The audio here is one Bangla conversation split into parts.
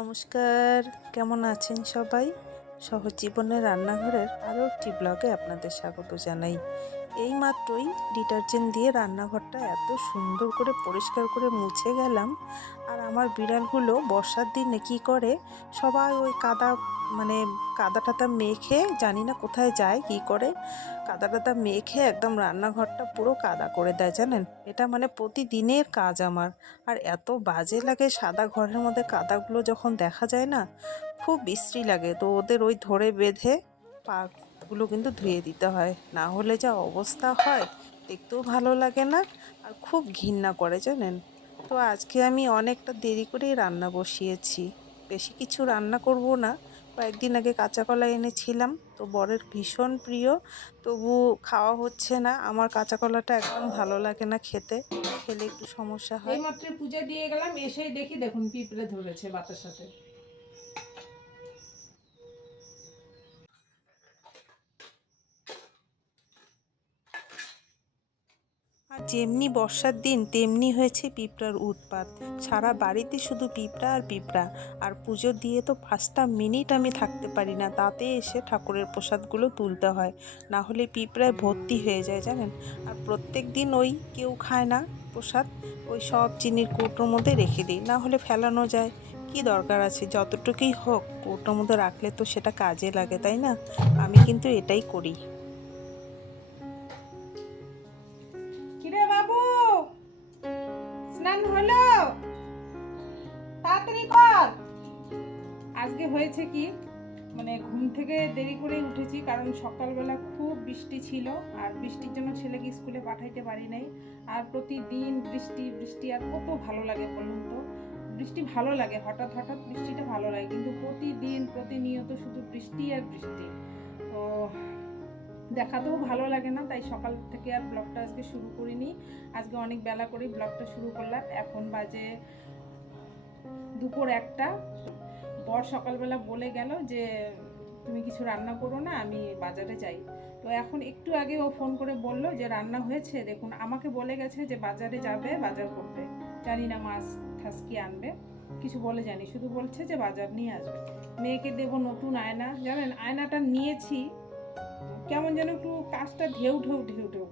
নমস্কার, কেমন আছেন সবাই? সহজ জীবনের রান্নাঘরের আরও একটি ব্লগে আপনাদের স্বাগত জানাই। এই মাত্রই ডিটারজেন্ট দিয়ে রান্নাঘরটা এত সুন্দর করে পরিষ্কার করে মুছে গেলাম। আর আমার বিড়ালগুলো বর্ষার দিনে কী করে, সবাই ওই কাদা মানে কাদা টাদা মেখে জানি না কোথায় যায় কী করে, কাদা টাদা মেখে একদম রান্নাঘরটা পুরো কাদা করে দেয় জানেন। এটা মানে প্রতিদিনের কাজ আমার। আর এত বাজে লাগে সাদা ঘরের মধ্যে কাদাগুলো যখন দেখা যায় না, খুব বিশ্রী লাগে। তো ওদের ওই ধরে বেঁধে পাগুলো কিন্তু ধুয়ে দিতে হয়, না হলে যা অবস্থা হয়, দেখতেও ভালো লাগে না আর খুব ঘৃণা করে জানেন। তো আজকে আমি অনেকটা দেরি করেই রান্না বসিয়েছি, বেশি কিছু রান্না করব না। কয়েকদিন আগে কাঁচা কলা এনেছিলাম, তো বরের ভীষণ প্রিয়, তবু খাওয়া হচ্ছে না। আমার কাঁচা কলাটা একদম ভালো লাগে না খেতে, খেলে একটু সমস্যা হয়। এইমাত্র পূজা দিয়ে গেলাম, এসেই দেখি দেখুন পিঁপড়ে ধরেছে বাতার সাথে। আর যেমনি বর্ষার দিন তেমনি হয়েছে পিঁপড়ার উৎপাত। সারা বাড়িতে শুধু পিঁপড়া আর পিঁপড়া। আর পুজো দিয়ে তো 5টা মিনিট আমি থাকতে পারি না, তাতে এসে ঠাকুরের প্রসাদগুলো তুলতে হয়, না হলে পিঁপড়ায় ভর্তি হয়ে যায় জানেন। আর প্রত্যেক দিন ওই কেউ খায় না প্রসাদ, ওই সব চিনির কৌটোর মধ্যে রেখে দিই, না হলে ফেলানো যায়। কি দরকার আছে, যতটুকুই হোক কৌটোর মধ্যে রাখলে তো সেটা কাজে লাগে, তাই না? আমি কিন্তু এটাই করি। কিরে বাবু, স্নান হলো? তাড়াতাড়ি কর। আজকে হয়েছে কি, মানে ঘুম থেকে দেরি করে উঠেছি, কারণ সকালবেলা খুব বৃষ্টি ছিল, আর বৃষ্টির জন্য ছেলেকে স্কুলে পাঠাইতে পারি নাই। আর প্রতিদিন বৃষ্টি বৃষ্টি, আর কত ভালো লাগে বলুন তো। বৃষ্টি ভালো লাগে, হঠাৎ হঠাৎ বৃষ্টিটা ভালো লাগে, কিন্তু প্রতিদিন প্রতিনিয়ত শুধু বৃষ্টি আর বৃষ্টি, তো দেখাতেও ভালো লাগে না। তাই সকাল থেকে আর ব্লগটা আজকে শুরু করিনি। আজকে অনেক বেলা করেই ব্লগটা শুরু করলাম। এখন বাজে দুপুর 1টা। বর সকালবেলা বলে গেল যে তুমি কিছু রান্না করো না, আমি বাজারে যাই। তো এখন একটু আগে ও ফোন করে বলল যে রান্না হয়েছে। দেখুন, আমাকে বলে গেছে যে বাজারে যাবে, বাজার করবে। জানি না মাছ ঠাস কি আনবে, কিছু বলে জানি, শুধু বলছে যে বাজার নিয়ে আসবে। মেয়েকে দেব নতুন আয়না, জানেন আয়নাটা নিয়েছি, কেমন যেন একটু কাজটা ঢেউ ঢেউ ঢেউ ঢেউ,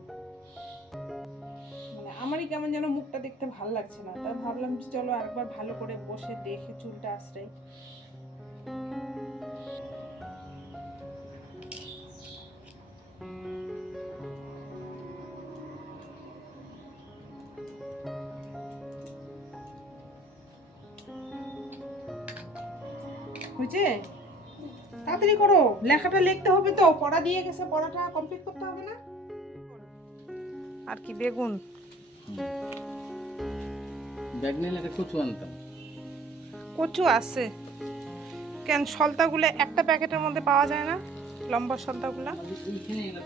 মানে আমারই কেমন যেন মুখটা দেখতে ভালো লাগছে না। তাই ভাবলাম চলো আরেকবার ভালো করে বসে দেখে চুলটা আশ্রয়। হয়েছে? তাড়াতাড়ি করো, লেখাটা লিখতে হবে তো, পড়া দিয়ে গেছে, পড়াটা কমপ্লিট করতে হবে না? আর কি বেগুন? ব্যাগ নিলে একটা কচু আনতাম। কচু আছে কেন? সলতাগুলো একটা প্যাকেটের মধ্যে পাওয়া যায় না, লম্বা সলতাগুলা? এইখানে এগুলো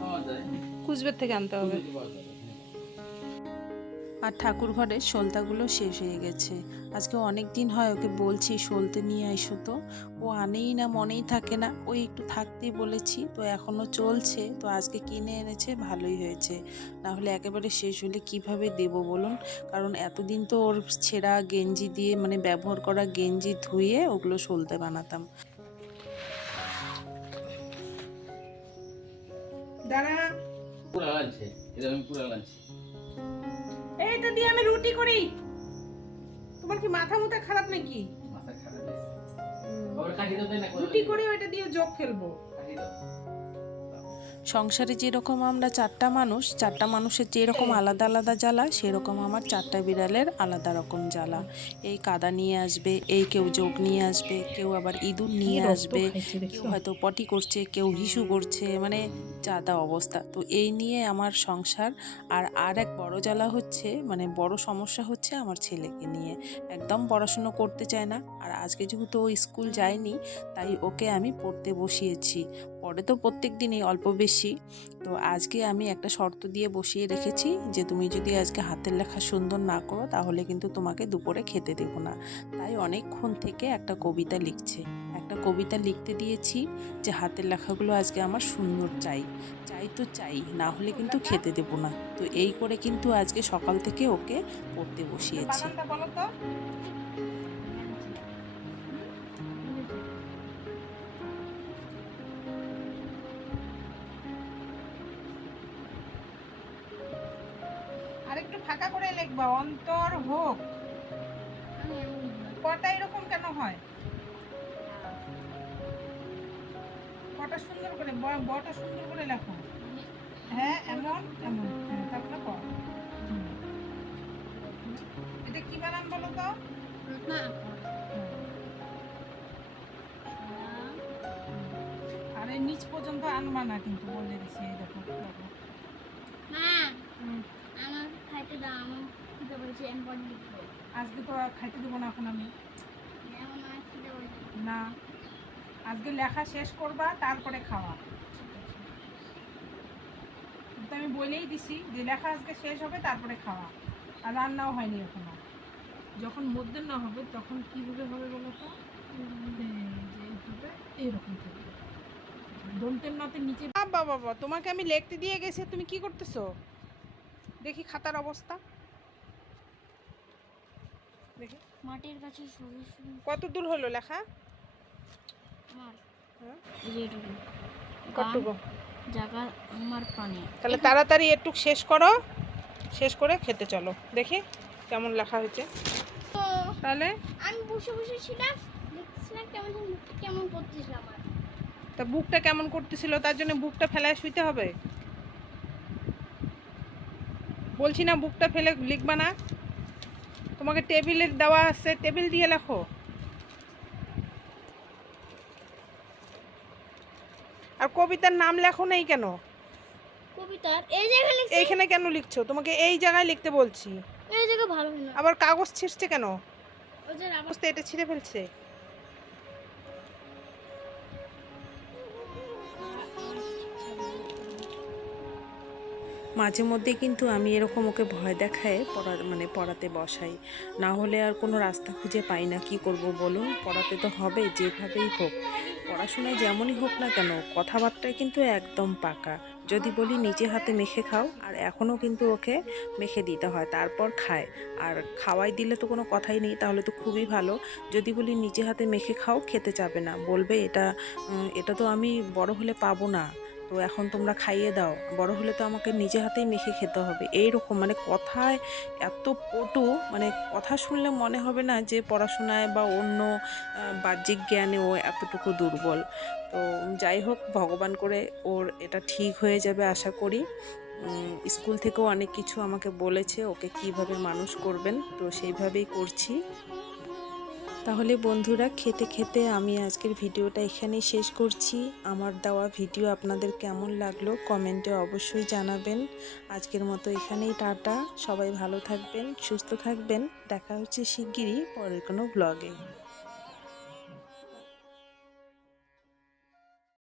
পাওয়া যায়, কুচবিহার থেকে আনতে হবে। পাওয়া যাবে। আর ঠাকুর ঘরের সলতাগুলো শেষ হয়ে গেছে। আজকে অনেক দিন হয় ওকে বলছি সলতে নিয়ে আইসো, তো ও আনেই না, মনেই থাকে না। ওই একটু থাকতেই বলেছি, তো এখনও চলছে। তো আজকে কিনে এনেছে, ভালোই হয়েছে। না হলে একেবারে শেষ হলে কিভাবে দেব বলুন। কারণ এতদিন তো ওর ছেঁড়া গেঞ্জি দিয়ে, মানে ব্যবহার করা গেঞ্জি ধুয়ে ওগুলো সলতে বানাতাম। দাঁড়া, পুরা লাঞ্চে এটা আমি পুরা লাঞ্চে এইটা দিয়ে আমি রুটি করি। তোমার কি মাথা মুথা খারাপ নাকি? মাথা খারাপ হয়েছে। আবার কাটি দাও, তাই না? রুটি করে ওইটা দিয়ে যোগ ফেলবো। কাটি দাও। সংসারে যেরকম আমরা 4টা মানুষ, 4টা মানুষের যেরকম আলাদা আলাদা জ্বালা, সেরকম আমার 4টা বিড়ালের আলাদা রকম জ্বালা। এই কাদা নিয়ে আসবে, এই কেউ যোগ নিয়ে আসবে, কেউ আবার ইঁদুর নিয়ে আসবে, কেউ হয়তো পটি করছে, কেউ হিসু করছে, মানে যাতা অবস্থা। তো এই নিয়ে আমার সংসার। আর এক বড় জ্বালা হচ্ছে, মানে বড় সমস্যা হচ্ছে আমার ছেলেকে নিয়ে। একদম পড়াশুনো করতে চায় না। আর আজকে যেহেতু ও স্কুল যায়নি, তাই ওকে আমি পড়তে বসিয়েছি। পড়ে তো প্রত্যেক দিনই অল্প বেশি। তো আজকে আমি একটা শর্ত দিয়ে বসিয়ে রেখেছি যে তুমি যদি আজকে হাতের লেখা সুন্দর না করো, তাহলে কিন্তু তোমাকে দুপুরে খেতে দেবো না। তাই অনেকক্ষণ থেকে একটা কবিতা লিখছে। একটা কবিতা লিখতে দিয়েছি যে হাতের লেখাগুলো আজকে আমার সুন্দর চাই, চাই তো চাই, না হলে কিন্তু খেতে দেবো না। তো এই করে কিন্তু আজকে সকাল থেকে ওকে পড়তে বসিয়েছি। বানানটা বলো তো। একটু ফাঁকা করে লিখবা, অন্তর হোক। কটা এরকম কেন হয়? কটা সুন্দর করে, বটা সুন্দর করে লেখো। হ্যাঁ, এমন এমন, হ্যাঁ, তারপরে ক। এটা কি বানান বলো তো? আরে নিচ পর্যন্ত আনবা না কিন্তু, বলে দিছি। এই দেখো দেখো। আজকে তো আর খাইতে দেবো না এখন আমি। না, আজকে লেখা শেষ করবা, তারপরে খাওয়া। তো আমি বলেই দিছি যে লেখা আজকে শেষ হবে, তারপরে খাওয়া। আর রান্নাও হয়নি এখনো। যখন মধ্যে না হবে তখন কিভাবে হবে বলো তো? যেভাবে এইরকম থাকবে। দন্তের নাতের নিচে। বাবা বাবা, তোমাকে আমি লিখতে দিয়ে গেছি, তুমি কি করতেছো? দেখি খাতার অবস্থা দেখি। মাটির কাছে সরে সরে কত দূর হলো লেখা? আমার হ্যাঁ? এই যে এটুকু কতটুকু? জায়গা আমার পানি। তাহলে তাড়াতাড়ি একটু শেষ করো, শেষ করে খেতে চলো। দেখি কেমন লেখা হয়েছে। তো তাহলে আমি বসে বসে ছিলাম, দেখতেছিলাম কেমন মুখটা কেমন করতেছিল আমার। তা বুকটা কেমন করতেছিল, তার জন্য বুকটা ফেলায় শুইতে হবে? বলছি না বুকটা ফেলে লিখবা না। তোমাকে টেবিলে দেওয়া আছে, টেবিল দিয়ে লেখো। আর কবিতার নাম লেখো নাই কেন? কবিতার এই জায়গায় লিখছি। এইখানে কেন লিখছো? তোমাকে এই জায়গায় লিখতে বলছি। এই জায়গা ভালো হয় না। আবার কাগজ ছিঁড়ছে কেন? ওই যে আবার কাগজটা এটা ছিঁড়ে ফেলছে। মাঝে মধ্যে কিন্তু আমি এরকম ওকে ভয় দেখায় পড়াতে বসাই, না হলে আর কোনো রাস্তা খুঁজে পাই না। কি করব বলুন, পড়াতে তো হবে যেভাবেই হোক। পড়াশোনায় যেমনই হোক না কেন, কথাবার্তায় কিন্তু একদম পাকা। যদি বলি নিজে হাতে মেখে খাও, আর এখনও কিন্তু ওকে মেখে দিতে হয়, তারপর খায়। আর খাওয়াই দিলে তো কোনো কথাই নেই, তাহলে তো খুবই ভালো। যদি বলি নিজে হাতে মেখে খাও, খেতে চাবে না, বলবে এটা তো আমি বড় হলে পাবো না, তো এখন তোমরা খাইয়ে দাও, বড় হলে তো আমাকে নিজে হাতেই মেখে খেতে হবে। এইরকম কথায় এত পটু, কথা শুনলে মনে হবে না যে পড়াশোনায় বা অন্য বাহ্যিক জ্ঞানে ও এতটুকু দুর্বল। তো যাই হোক, ভগবান করে ওর এটা ঠিক হয়ে যাবে আশা করি। স্কুল থেকেও অনেক কিছু আমাকে বলেছে ওকে কিভাবে মানুষ করবেন, তো সেইভাবেই করছি। তাহলে বন্ধুরা, খেতে খেতে আমি আজকের ভিডিওটা এখানেই শেষ করছি। আমার দেওয়া ভিডিও আপনাদের কেমন লাগলো কমেন্টে অবশ্যই জানাবেন। আজকের মতো এখানেই টাটা। সবাই ভালো থাকবেন, সুস্থ থাকবেন। দেখা হচ্ছে শিগগিরই পরের কোনো ব্লগে।